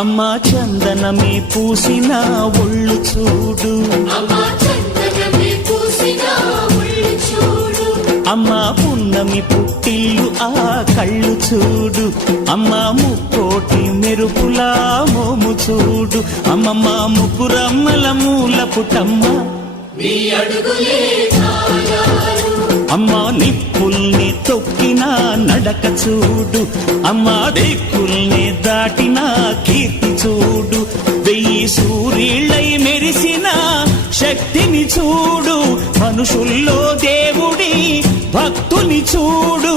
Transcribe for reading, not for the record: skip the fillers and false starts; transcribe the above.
అమ్మా చందనమే పూసిన ఒళ్ళు చూడు, అమ్మా పున్నమి పుట్టిల్లు ఆ కళ్ళు చూడు, అమ్మా ముక్కోటి మెరుపులా మోము చూడు, అమ్మమ్మ ముగ్గురమ్మల మూల పుటమ్మ అమ్మా నిప్పుల్ని తొక్కిన నడక చూడు, అమ్మా దిక్కుల్ని దాటిన కీర్తి చూడు, 1000 సూర్యుళ్ళై మెరిసిన శక్తిని చూడు, మనుషుల్లో దేవుడి భక్తుని చూడు.